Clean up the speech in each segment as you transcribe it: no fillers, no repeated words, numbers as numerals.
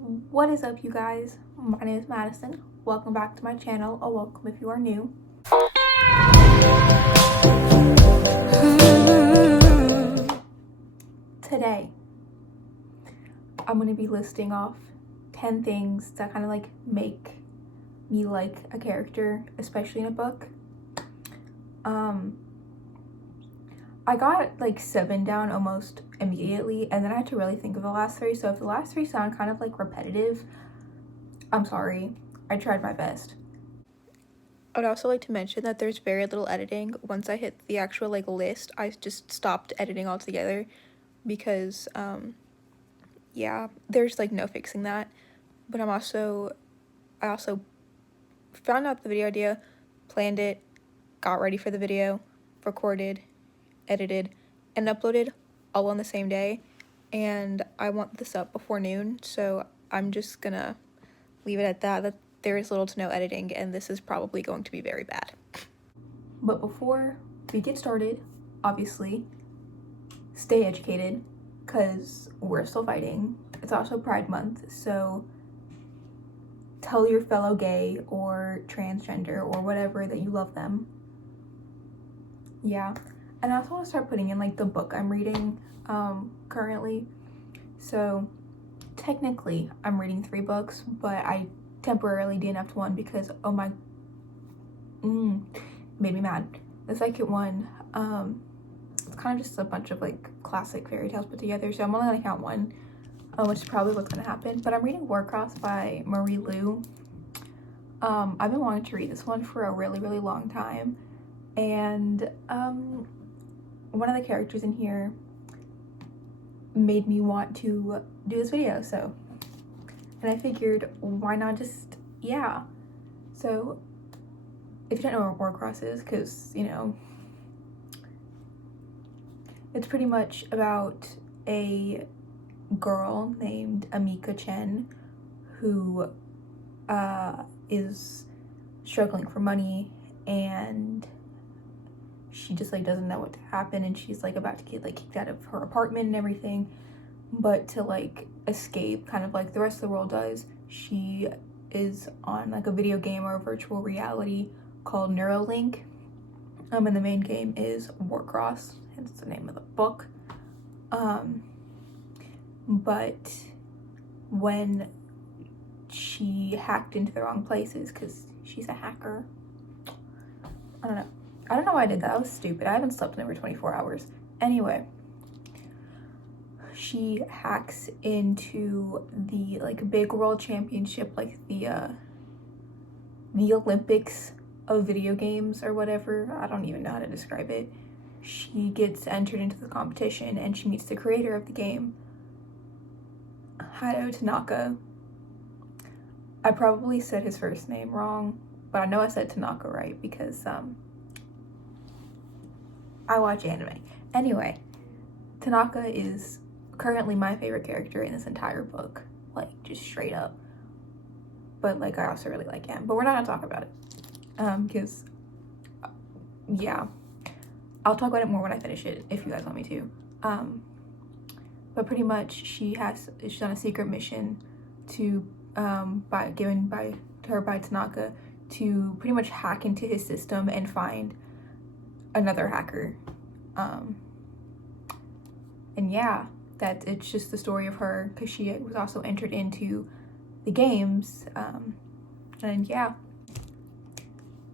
What is up, you guys? My name is Madison. Welcome back to my channel, or welcome if you are new. Today, I'm going to be listing off 10 things that kind of like make me like a character, especially in a book. I got like 7 down almost immediately, and then I had to really think of the last 3. So if the last 3 sound kind of like repetitive, I'm sorry. I tried my best. I would also like to mention that there's very little editing. Once I hit the actual like list, I just stopped editing altogether because yeah, there's like no fixing that. But I also found out the video idea, planned it, got ready for the video, recorded, edited, and uploaded all on the same day. And I want this up before noon, so I'm just gonna leave it at that there is little to no editing, and this is probably going to be very bad. But before we get started, obviously, stay educated, because we're still fighting. It's also Pride Month, so tell your fellow gay or transgender or whatever that you love them. Yeah. And I also want to start putting in like the book I'm reading currently. So technically I'm reading 3 books, but I temporarily DNF'd one because made me mad. The second one, it's kind of just a bunch of like classic fairy tales put together, so I'm only gonna count one, which is probably what's gonna happen. But I'm reading Warcross by Marie Lu. I've been wanting to read this one for a really long time, and one of the characters in here made me want to do this video, so, and I figured why not just, yeah. So if you don't know what Warcross is, because, you know, it's pretty much about a girl named Amika Chen who is struggling for money, and she just like doesn't know what to happen, and she's like about to get like kicked out of her apartment and everything. But to like escape, kind of like the rest of the world does, she is on like a video game or a virtual reality called Neuralink, and the main game is Warcross, hence the name of the book. But when she hacked into the wrong places, because she's a hacker, I don't know why I did that. That was stupid. I haven't slept in over 24 hours. Anyway, she hacks into the like big world championship, like the Olympics of video games or whatever. I don't even know how to describe it. She gets entered into the competition, and she meets the creator of the game, Hado Tanaka. I probably said his first name wrong, but I know I said Tanaka right because I watch anime. Anyway, Tanaka is currently my favorite character in this entire book, like just straight up. But like I also really like him, but we're not gonna talk about it because yeah, I'll talk about it more when I finish it if you guys want me to. But pretty much she's on a secret mission to given by Tanaka to pretty much hack into his system and find another hacker. And yeah, it's just the story of her, because she was also entered into the games. And yeah,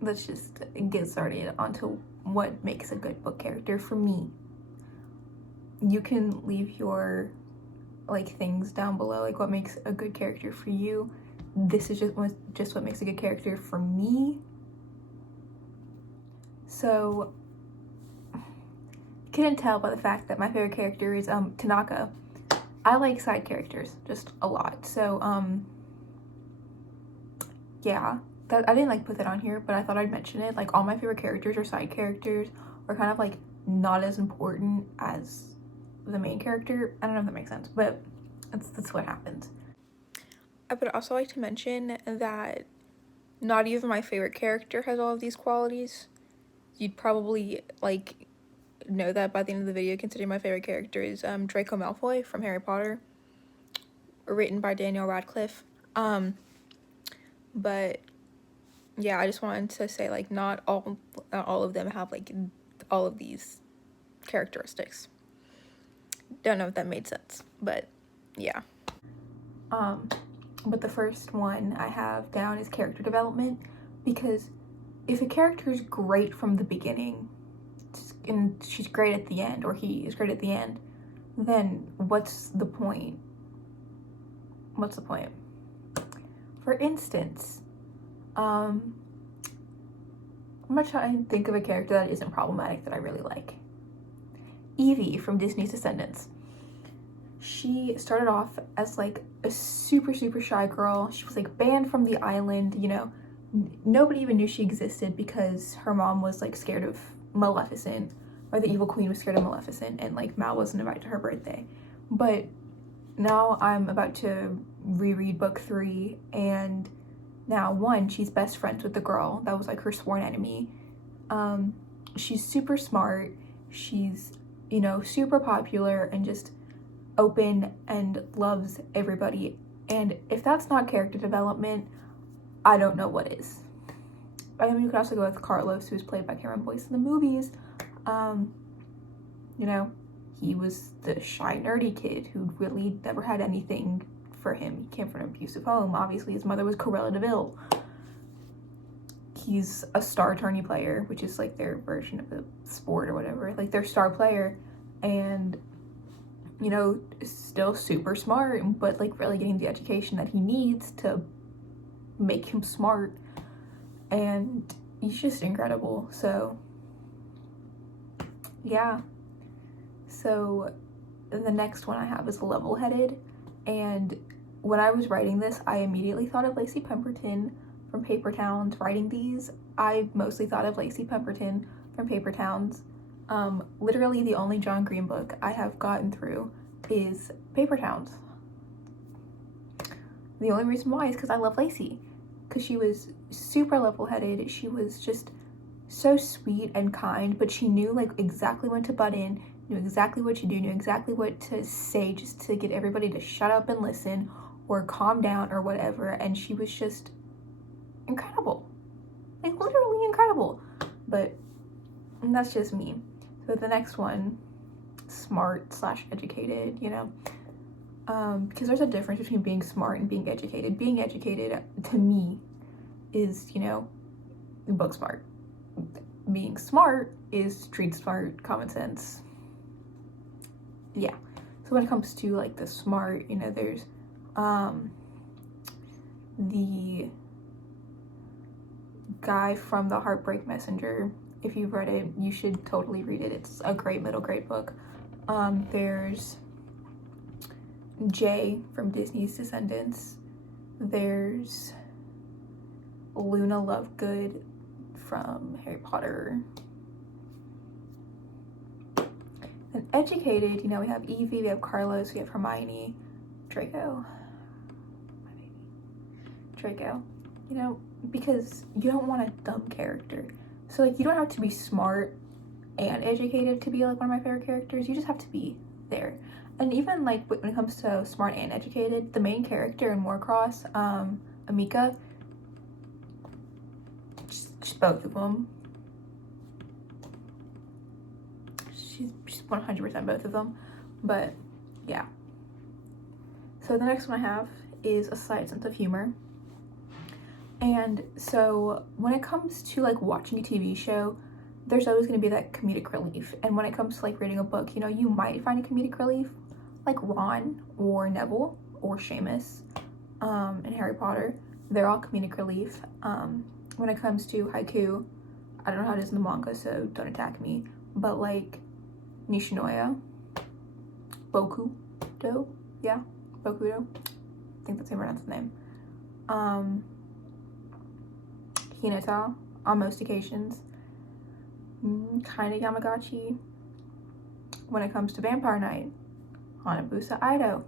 let's just get started onto what makes a good book character for me. You can leave your like things down below, like what makes a good character for you. This is just what makes a good character for me. So you couldn't tell by the fact that my favorite character is Tanaka. I like side characters just a lot, so yeah, that I didn't like put that on here, but I thought I'd mention it. Like all my favorite characters are side characters, or kind of like not as important as the main character. I don't know if that makes sense, but that's what happens. I would also like to mention that not even my favorite character has all of these qualities. You'd probably like know that by the end of the video, considering my favorite character is Draco Malfoy from Harry Potter. written by Daniel Radcliffe. But yeah, I just wanted to say, like, not all of them have, like, all of these characteristics. Don't know if that made sense, but yeah. But the first one I have down is character development, because if a character is great from the beginning and she's great at the end, or he is great at the end, then what's the point? What's the point? For instance, I'm gonna try and think of a character that isn't problematic that I really like. Evie from Disney's Descendants. She started off as like a super shy girl. She was like banned from the island, you know. Nobody even knew she existed because her mom was like scared of Maleficent, or the evil queen was scared of Maleficent, and like Mal wasn't invited to her birthday. But now I'm about to reread book 3, and now, 1, she's best friends with the girl that was like her sworn enemy. She's super smart. She's, you know, super popular and just open and loves everybody. And if that's not character development, I don't know what is. I mean, you could also go with Carlos, who's played by Cameron Boyce in the movies. You know, he was the shy, nerdy kid who really never had anything for him. He came from an abusive home. Obviously, his mother was Cruella de Vil. He's a star tourney player, which is like their version of the sport or whatever. Like, their star player, and, you know, still super smart, but like really getting the education that he needs to make him smart. And he's just incredible. So yeah. So the next one I have is level-headed, and when I was writing this, I immediately thought of Lacey Pemberton from Paper Towns. Writing these, I mostly thought of Lacey Pemberton from Paper Towns. Literally the only John Green book I have gotten through is Paper Towns. The only reason why is because I love Lacey, because she was super level-headed. She was just so sweet and kind, but she knew like exactly when to butt in, knew exactly what to do, knew exactly what to say just to get everybody to shut up and listen or calm down or whatever. And she was just incredible, like literally incredible. But that's just me. So the next one, smart / educated, you know, because there's a difference between being smart and being educated. Being educated to me is, you know, book smart. Being smart is street smart, common sense. Yeah. So when it comes to like the smart, you know, there's the guy from The Heartbreak Messenger. If you've read it, you should totally read it. It's a great middle grade book. There's Jay from Disney's Descendants. There's Luna Lovegood from Harry Potter. And educated, you know, we have Evie, we have Carlos, we have Hermione, Draco, my baby, Draco, you know, because you don't want a dumb character. So like, you don't have to be smart and educated to be like one of my favorite characters. You just have to be there. And even like when it comes to smart and educated, the main character in Warcross, Amika, just both of them. She's 100% both of them. But yeah. So the next one I have is a slight sense of humor. And so when it comes to like watching a TV show, there's always going to be that comedic relief. And when it comes to like reading a book, you know, you might find a comedic relief, like Ron or Neville or Seamus in Harry Potter. They're all comedic relief. When it comes to haiku, I don't know how it is in the manga, so don't attack me, but like Nishinoya, Bokudo, yeah, Bokudo, I think that's how you pronounce the name. Hinata, on most occasions, kind of Yamagaki. When it comes to Vampire Knight, Hanabusa Aido.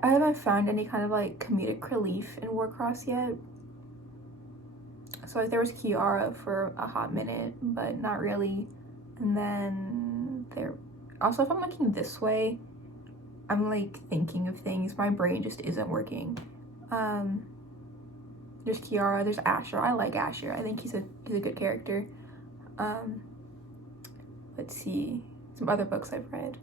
I haven't found any kind of like comedic relief in Warcross yet. So like there was Kiara for a hot minute, but not really. And then there, also if I'm looking this way, I'm like thinking of things. My brain just isn't working. There's Kiara, there's Asher. I like Asher. I think he's a good character. Let's see, some other books I've read.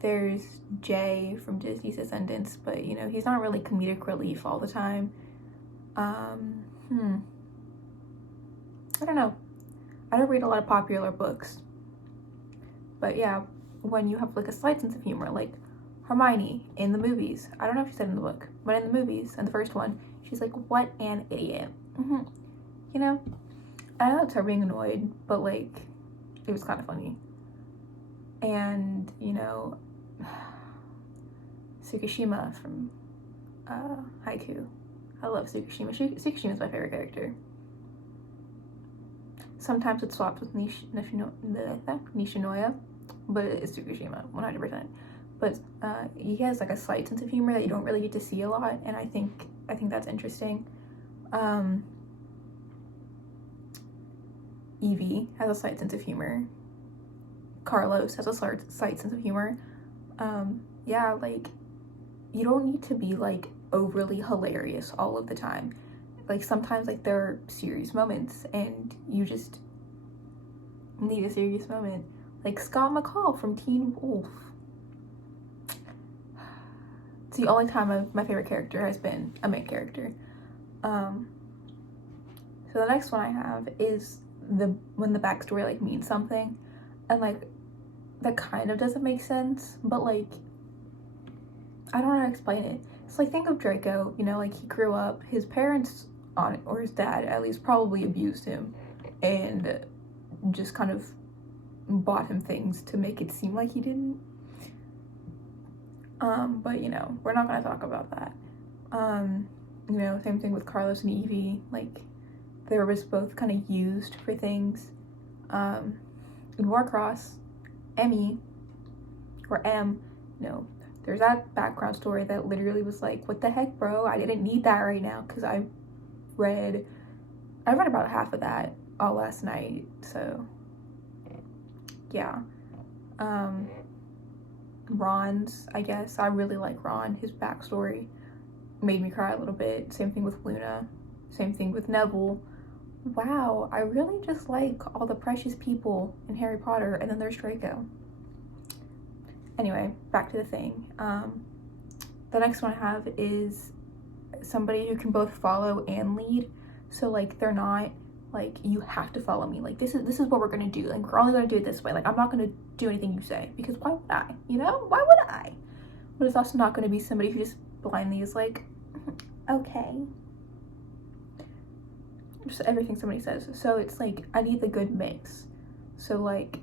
There's Jay from Disney's Descendants, but you know, he's not really comedic relief all the time. I don't know. I don't read a lot of popular books. But yeah, when you have like a slight sense of humor, like Hermione in the movies. I don't know if she said in the book, but in the movies, in the first one, she's like, what an idiot. You know? I know it's her being annoyed, but like, it was kind of funny. And, you know, Tsukishima from Haiku. I love Tsukishima. Tsukishima is my favorite character. Sometimes it swaps with Nishinoya, but it's Tsukishima, 100%. But he has like a slight sense of humor that you don't really get to see a lot, and I think that's interesting. Evie has a slight sense of humor. Carlos has a slight sense of humor. Yeah, like, you don't need to be like overly hilarious all of the time. Like, sometimes like there are serious moments and you just need a serious moment. Like Scott McCall from Teen Wolf. It's the only time my favorite character has been a main character. So the next one I have is when the backstory like means something, and like that kind of doesn't make sense, but like I don't know how to explain it. It's like, think of Draco, you know, like he grew up, his parents or his dad at least probably abused him and just kind of bought him things to make it seem like he didn't. But you know, we're not gonna talk about that. You know, same thing with Carlos and Evie, like they were just both kind of used for things. In Warcross, Emmy, or M, you know, there's that background story that literally was like, what the heck, bro? I didn't need that right now, because I read about half of that all last night, so yeah. Ron's, I guess, I really like Ron. His backstory made me cry a little bit. Same thing with Luna, same thing with Neville. Wow, I really just like all the precious people in Harry Potter, and then there's Draco. Anyway, back to the thing. The next one I have is somebody who can both follow and lead. So like, they're not like, you have to follow me. Like, this is what we're gonna do. Like, we're only gonna do it this way. Like, I'm not gonna do anything you say, because why would I? You know, why would I? But it's also not gonna be somebody who just blindly is like, okay. Just everything somebody says. So it's like, I need the good mix. So like,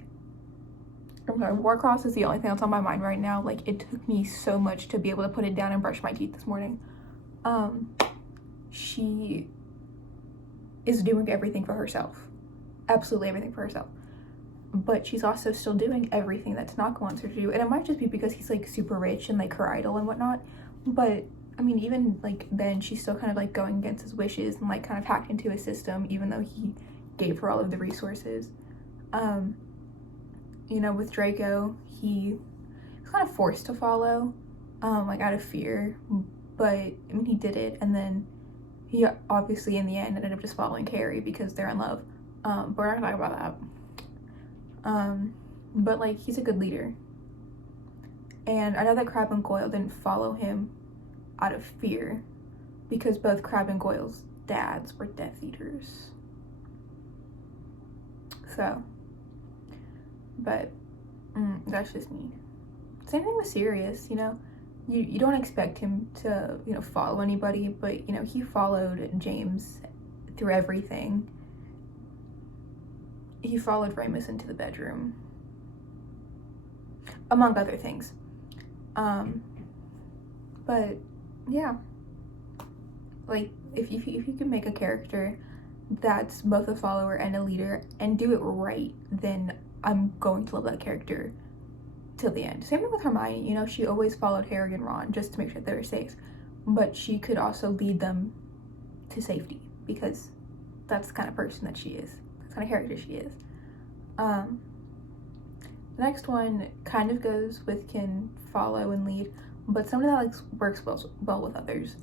I'm sorry, Warcross is the only thing that's on my mind right now. Like, it took me so much to be able to put it down and brush my teeth this morning. She is doing everything for herself. Absolutely everything for herself. But she's also still doing everything that Tanaka wants her to do. And it might just be because he's like super rich and like her idol and whatnot. But I mean, even like then, she's still kind of like going against his wishes and like kind of hacked into his system, even though he gave her all of the resources. You know, with Draco, he was kind of forced to follow, like out of fear, but I mean, he did it, and then he obviously in the end ended up just following Carrie because they're in love. But we're not gonna talk about that. But like, he's a good leader, and I know that Crab and Goyle didn't follow him out of fear, because both Crab and Goyle's dads were Death Eaters. So, but that's just me. Same thing with Sirius, you know. You don't expect him to, you know, follow anybody, but, you know, he followed James through everything. He followed Remus into the bedroom, among other things. But yeah, like, if you can make a character that's both a follower and a leader and do it right, then I'm going to love that character till the end. Same thing with Hermione, you know, she always followed Harry and Ron just to make sure they were safe, but she could also lead them to safety, because that's the kind of person that she is, that's the kind of character she is. The next one kind of goes with can follow and lead, but somebody that like works well with others.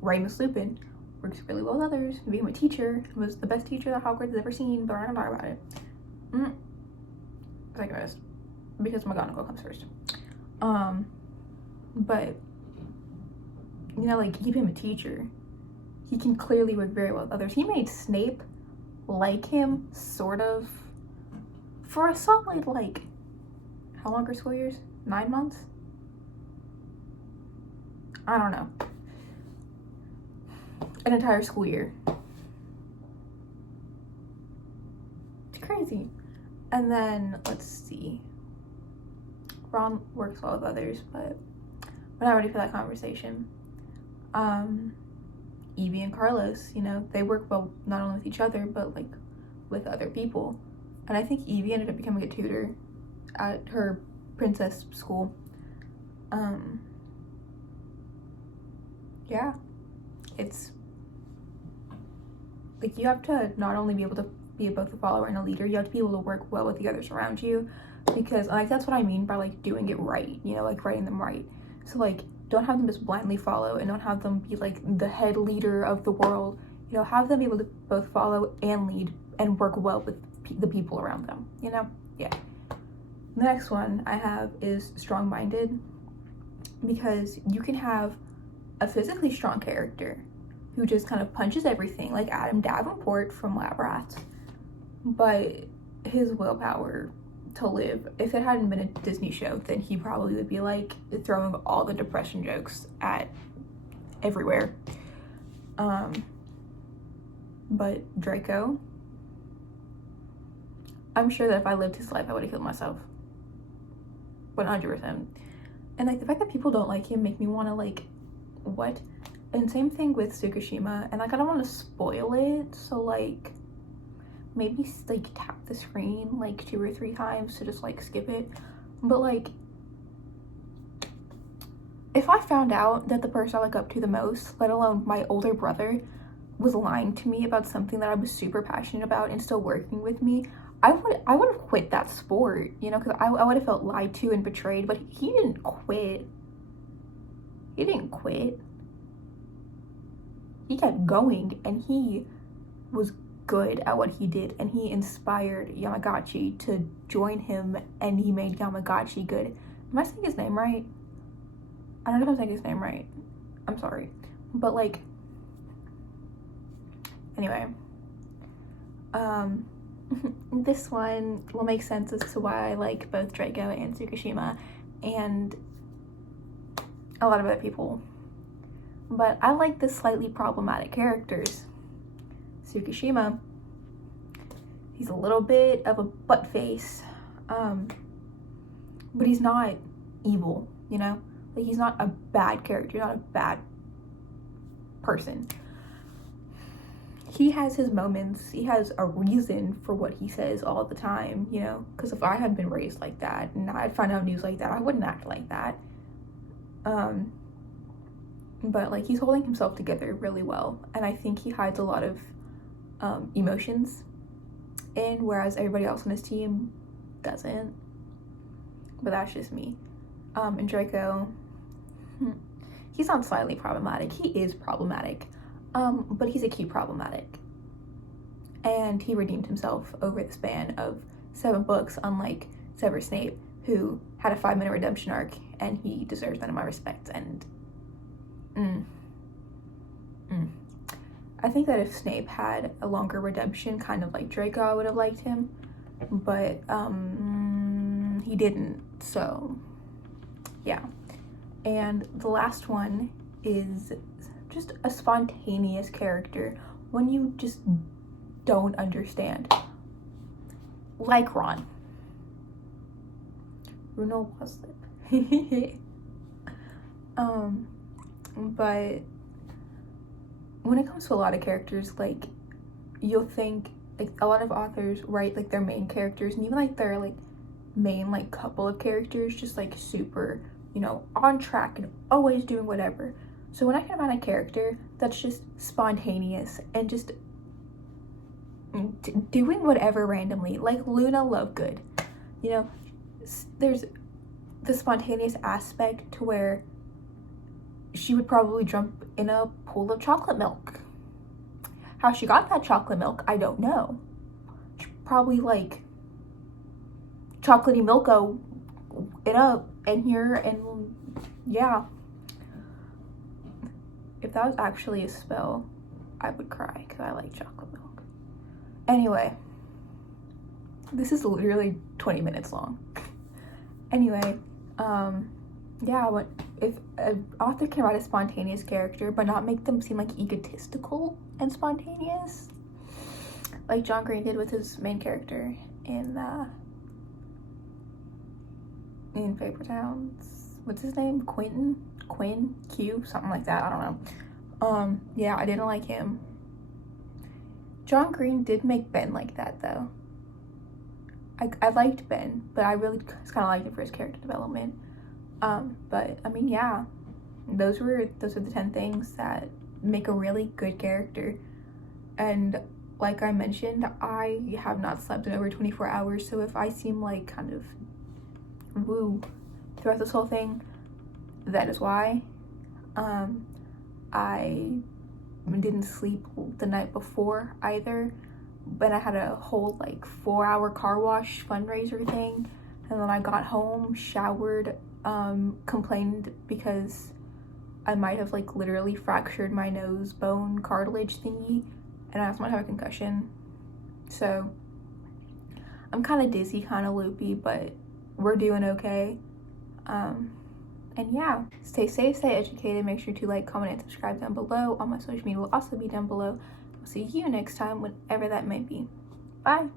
Remus Lupin works really well with others. He became a teacher. Was the best teacher that Hogwarts has ever seen, but we're not gonna talk about it. Second best, because McGonagall comes first. But you know, like, keep him a teacher. He can clearly work very well with others. He made Snape like him, sort of, for a solid, like, how long are school years? 9 months? I don't know. An entire school year. It's crazy. And then, let's see. Ron works well with others, but we're not ready for that conversation. Evie and Carlos, you know, they work well not only with each other, but like with other people. And I think Evie ended up becoming a tutor at her princess school. Yeah, it's like you have to not only be able to be both a follower and a leader, you have to be able to work well with the others around you, because like that's what I mean by like doing it right, you know, like writing them right. So like don't have them just blindly follow, and don't have them be like the head leader of the world, you know, have them be able to both follow and lead and work well with the people around them, you know. Yeah. The next one I have is strong-minded, because you can have a physically strong character who just kind of punches everything, like Adam Davenport from Lab Rats, but his willpower to live, if it hadn't been a Disney show, then he probably would be like throwing all the depression jokes at everywhere. But Draco, I'm sure that if I lived his life, I would have killed myself. 100%. And like the fact that people don't like him make me want to like, what? And same thing with Tsukishima, and like I don't want to spoil it, so like maybe like tap the screen like 2 or 3 times to just like skip it. But like if I found out that the person I look up to the most, let alone my older brother, was lying to me about something that I was super passionate about and still working with me, I would have quit that sport, you know, because I would have felt lied to and betrayed. But he didn't quit. He didn't quit. He kept going, and he was good at what he did, and he inspired Yamagaki to join him, and he made Yamagaki good. Am I saying his name right? I don't know if I'm saying his name right. I'm sorry. But like, anyway, this one will make sense as to why I like both Draco and Tsukishima and a lot of other people. But I like the slightly problematic characters. Tsukishima, he's a little bit of a butt face, but he's not evil, you know? Like, he's not a bad character, not a bad person. He has his moments, he has a reason for what he says all the time, you know? Because if I had been raised like that, and I'd find out news like that, I wouldn't act like that. But like, he's holding himself together really well, and I think he hides a lot of emotions in, whereas everybody else on his team doesn't. But that's just me. And Draco, he's not slightly problematic, he is problematic, but he's a key problematic, and he redeemed himself over the span of 7 books, unlike Severus Snape, who had a 5-minute redemption arc, and he deserves none of my respect. And I think that if Snape had a longer redemption, kind of like Draco, I would have liked him, but he didn't, so yeah. And the last one is just a spontaneous character, when you just don't understand, like Ron. Bruno Waslip. But when it comes to a lot of characters, like, you'll think, like, a lot of authors write, like, their main characters, and even, like, their, like, main, like, couple of characters just, like, super, you know, on track and always doing whatever. So when I can find a character that's just spontaneous and just doing whatever randomly, like Luna Lovegood. You know, there's the spontaneous aspect to where she would probably jump in a pool of chocolate milk. How she got that chocolate milk, I don't know. Probably like chocolatey milko it up in here, and yeah. If that was actually a spell, I would cry because I like chocolate milk. Anyway, this is literally 20 minutes long. Anyway, yeah, if an author can write a spontaneous character but not make them seem like egotistical and spontaneous, like John Green did with his main character in Paper Towns. What's his name? Quinn, Q, something like that. I don't know. Yeah, I didn't like him. John Green did make Ben like that though. I liked Ben, but I really kind of liked it for his character development. But I mean, yeah, those are the 10 things that make a really good character. And like I mentioned, I have not slept in over 24 hours, so if I seem like kind of woo throughout this whole thing, that is why. I didn't sleep the night before either, but I had a whole like 4-hour car wash fundraiser thing, and then I got home, showered, complained because I might have like literally fractured my nose bone cartilage thingy, and I also might have a concussion. So I'm kind of dizzy, kind of loopy, but we're doing okay. And yeah, stay safe, stay educated. Make sure to like, comment, and subscribe down below. All my social media will also be down below. I'll see you next time, whenever that may be. Bye.